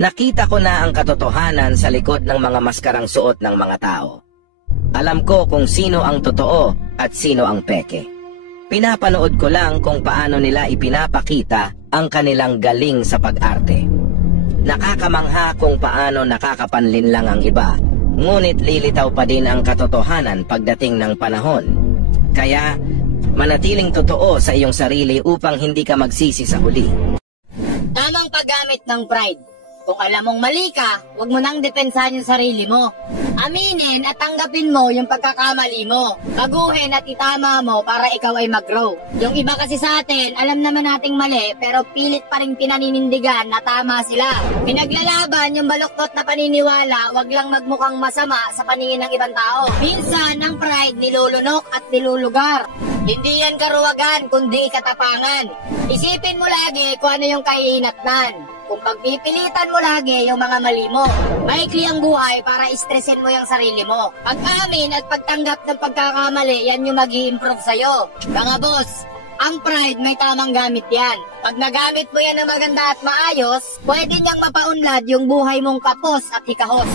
Nakita ko na ang katotohanan sa likod ng mga maskarang suot ng mga tao. Alam ko kung sino ang totoo at sino ang peke. Pinapanood ko lang kung paano nila ipinapakita ang kanilang galing sa pag-arte. Nakakamangha kung paano nakakapanlin lang ang iba, ngunit lilitaw pa din ang katotohanan pagdating ng panahon. Kaya, manatiling totoo sa iyong sarili upang hindi ka magsisi sa huli. Tamang paggamit ng pride. Kung alam mong mali ka, huwag mo nang depensahan yung sarili mo. Aminin at tanggapin mo yung pagkakamali mo. Baguhin at itama mo para ikaw ay mag-grow. Yung iba kasi sa atin, alam naman nating mali, pero pilit pa rin pinaninindigan na tama sila. Pinaglalaban yung baluktot na paniniwala, wag lang magmukhang masama sa paningin ng ibang tao. Minsan, ang pride nilulunok at nilulugar. Hindi yan karuwagan, kundi katapangan. Isipin mo lagi kung ano yung kahihinatnan. Kung pagpipilitan mo lagi yung mga mali mo, maikli ang buhay para istresin mo yung sarili mo. Pag-amin at pagtanggap ng pagkakamali, yan yung mag-i-improve sa'yo. Mga boss, ang pride may tamang gamit yan. Pag nagamit mo yan ng maganda at maayos, pwede niyang mapaunlad yung buhay mong kapos at hikahos.